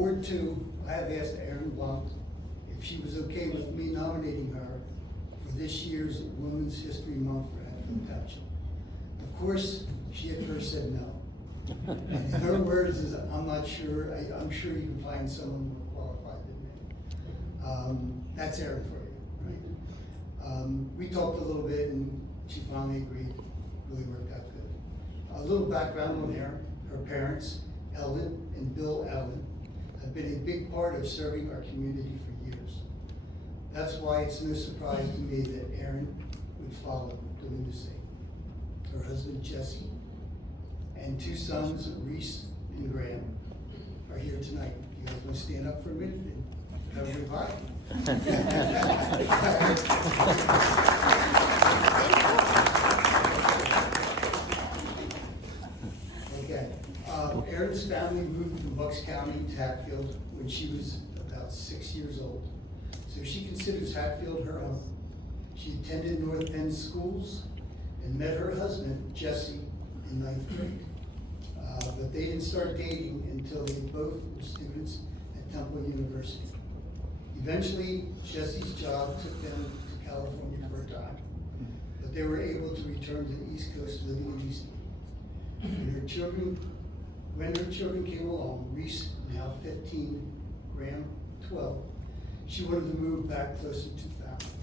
board too, I have asked Erin Blanc if she was okay with me nominating her for this year's Women's History Month for Hatfield Township. Of course, she at first said no. And her words is, I'm not sure, I'm sure you can find someone more qualified than me. That's Erin for you, right? We talked a little bit and she finally agreed, really worked out good. A little background on Erin. Her parents, Ellen and Bill Allen, have been a big part of serving our community for years. That's why it's no surprise to me that Erin would follow doing the same. Her husband, Jesse, and two sons, Reese and Graham, are here tonight. You guys want to stand up for a minute and have a goodbye? Okay. Erin's family moved from Bucks County to Hatfield when she was about 6 years old. So she considers Hatfield her home. She attended North End schools and met her husband, Jesse, in 9th grade. But they didn't start dating until they both were students at Temple University. Eventually, Jesse's job took them to California for a time, but they were able to return to the East Coast living in Easton. When her children came along, Reese, now 15, Graham, 12, she wanted to move back closer to family.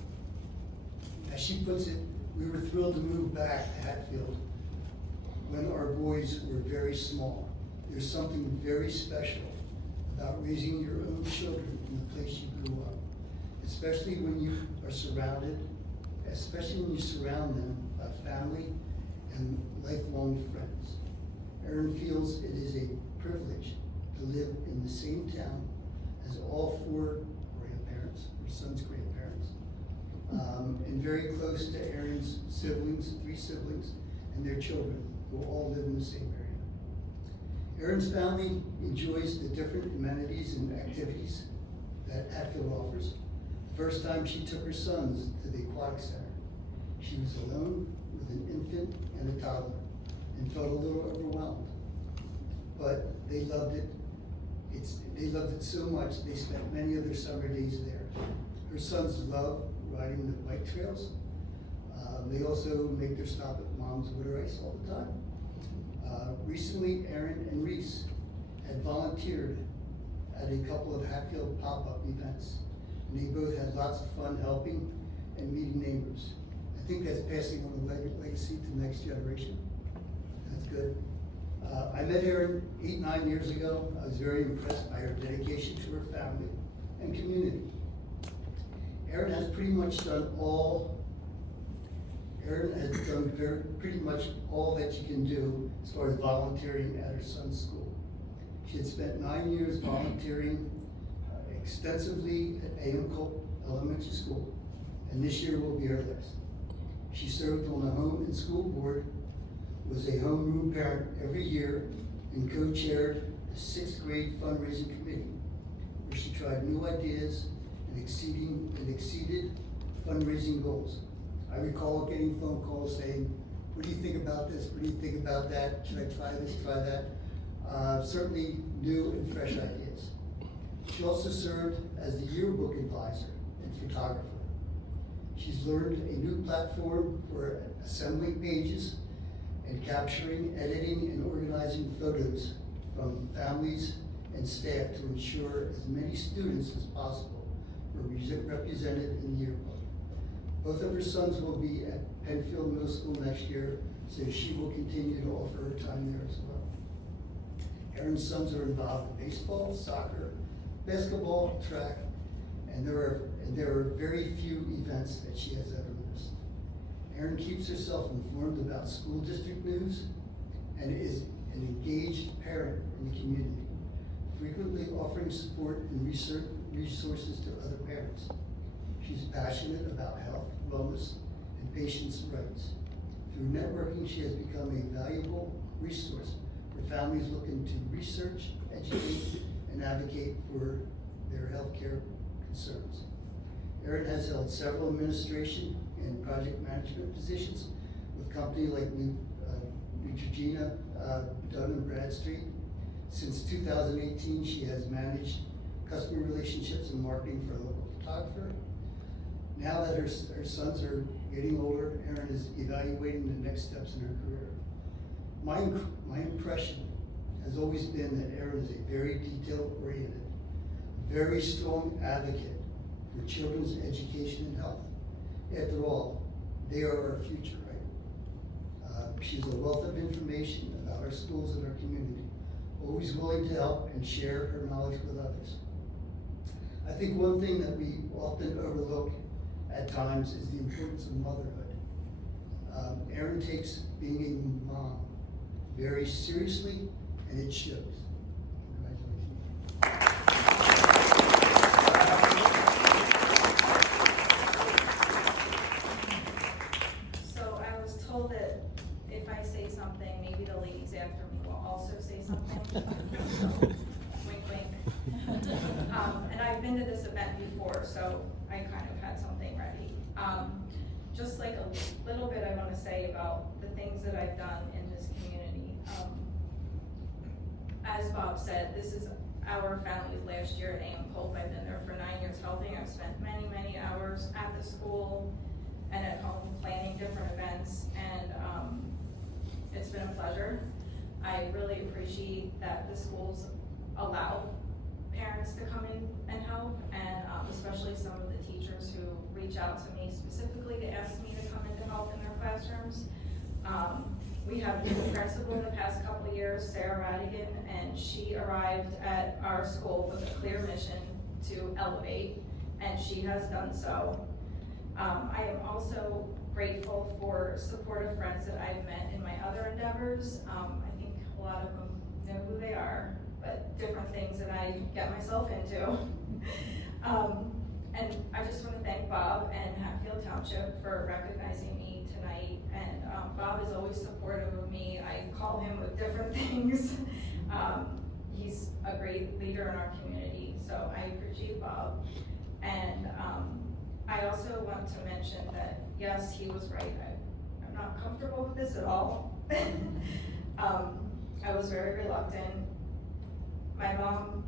As she puts it, we were thrilled to move back to Hatfield when our boys were very small. There's something very special about raising your own children in the place you grew up, especially when you surround them by family and lifelong friends. Erin feels it is a privilege to live in the same town as all four grandparents, her son's grandparents, and very close to Erin's siblings, 3 siblings, and their children, who all live in the same area. Erin's family enjoys the different amenities and activities that Hatfield offers. The first time she took her sons to the aquatic center, she was alone with an infant and a toddler and felt a little overwhelmed. But they loved it. They loved it so much they spent many of their summer days there. Her sons love riding the bike trails. They also make their stop at Mom's Water Ice all the time. Recently, Erin and Reese had volunteered at a couple of Hatfield pop-up events. And they both had lots of fun helping and meeting neighbors. I think that's passing on the legacy to the next generation. That's good. I met Erin 8-9 years ago. I was very impressed by her dedication to her family and community. Erin has pretty much done pretty much all that you can do as far as volunteering at her son's school. She had spent 9 years volunteering extensively at A.M. Culp Elementary School, and this year will be her last. She served on the home and school board, was a homeroom parent every year, and co-chaired the 6th grade fundraising committee, where she tried new ideas and exceeded fundraising goals. I recall getting phone calls saying, what do you think about this? What do you think about that? Should I try this, try that? Certainly new and fresh ideas. She also served as the yearbook advisor and photographer. She's learned a new platform for assembling pages and capturing, editing, and organizing photos from families and staff to ensure as many students as possible were represented in the yearbook. Both of her sons will be at Penfield Middle School next year, so she will continue to offer her time there as well. Erin's sons are involved in baseball, soccer, basketball, track, and there are very few events that she has ever missed. Erin keeps herself informed about school district news and is an engaged parent in the community, frequently offering support and resources to other parents. She's passionate about health, wellness, and patients' rights. Through networking, she has become a valuable resource for families looking to research, educate, and advocate for their healthcare concerns. Erin has held several administration and project management positions with companies like Neutrogena, Dun & Bradstreet, Since 2018, she has managed customer relationships and marketing for a local photographer. Now that her sons are getting older, Erin is evaluating the next steps in her career. My impression has always been that Erin is a very detail-oriented, very strong advocate for children's education and health. After all, they are our future, right? She's a wealth of information about our schools and our community, always willing to help and share her knowledge with others. I think one thing that we often overlook at times is the importance of motherhood. Erin takes being a mom very seriously, and it shows. Congratulations. So I was told that if I say something, maybe the ladies after me will also say something. Wink, wink. And I've been to this event before, so I kind of had something ready. Just like a little bit I want to say about the things that I've done in this community. As Bob said, this is our family's last year at A.M. Culp. I've been there for 9 years helping. I've spent many, many hours at the school and at home planning different events, and it's been a pleasure. I really appreciate that the schools allow parents to come in and help, and especially some of the teachers who reach out to me specifically to ask me to come in to help in their classrooms. We have a new principal in the past couple of years, Sarah Radigan, and she arrived at our school with a clear mission to elevate, and she has done so. I am also grateful for supportive friends that I've met in my other endeavors. I think a lot of them know who they are, but different things that I get myself into. And I just want to thank Bob and Hatfield Township for recognizing me tonight. And Bob is always supportive of me. I call him with different things. He's a great leader in our community, so I appreciate Bob. And I also want to mention that, yes, he was right. I'm not comfortable with this at all. I was very reluctant. My mom